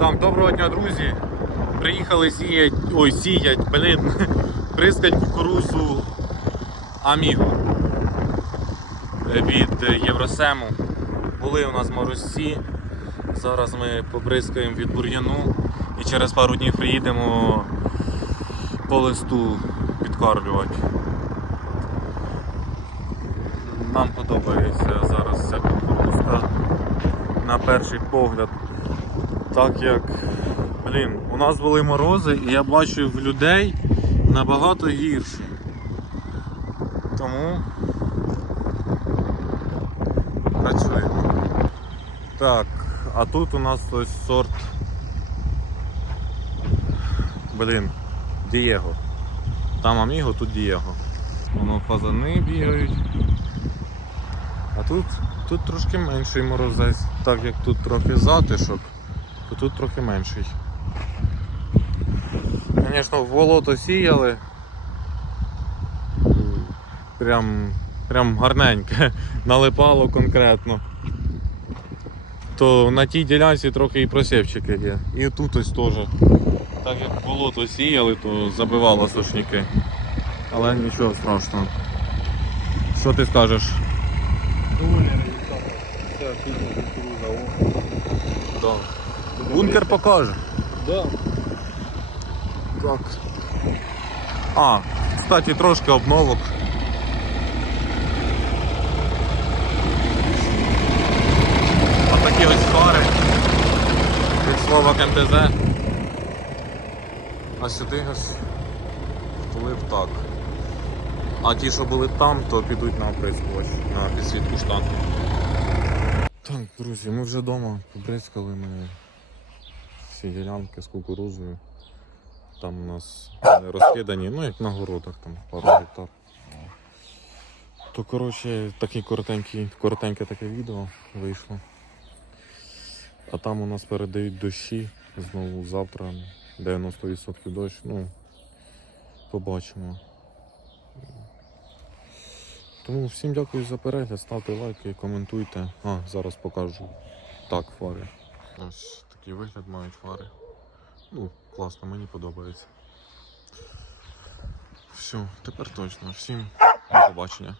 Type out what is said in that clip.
Так, доброго дня, друзі. Приїхали сіять, ой, сіять, блин, прискать кукурузу Аміго від Євросему. Були у нас морозці. Зараз ми побризкаємо від бур'яну і через пару днів приїдемо по листу підкарлювати. Нам подобається зараз ця кукурузка на перший погляд. Так як, блін, у нас були морози і я бачу в людей набагато гірші. Тому працюємо. Так, а тут у нас ось сорт. Блін, Дієго. Там Аміго, тут Дієго. Воно фазани бігають. А тут, тут трошки менший морозець, так як тут трохи затишок, то тут трохи менший. Звісно, в болото сіяли. Прям, прям гарненьке, налипало конкретно. То на тій ділянці трохи і просівчики є. І тут ось теж. Так як болото сіяли, то забивало сушники. Але нічого страшного. Що ти скажеш? Довольний результатом. Все кукуруза. О. Да. Бункер покаже. Да. Так. А, кстати, трошки обновок. Отакі ось фари. Від слова МТЗ. А сюди ось вплив так. А ті, що були там, то підуть на оприскувач, на підсвітку штату. Так, друзі, ми вже вдома побризкали ми всі ділянки з кукурузою. Там у нас вони розкидані, ну як на городах, там пару гектар. То коротше коротенький, коротеньке таке відео вийшло. А там у нас передають дощі. Знову завтра 90% дощ. Ну, побачимо. Тому всім дякую за перегляд, ставте лайки, коментуйте. А, зараз покажу. Так, фари. Ось такий вигляд мають фари. Ну, класно, мені подобається. Все, тепер точно. Всім до побачення.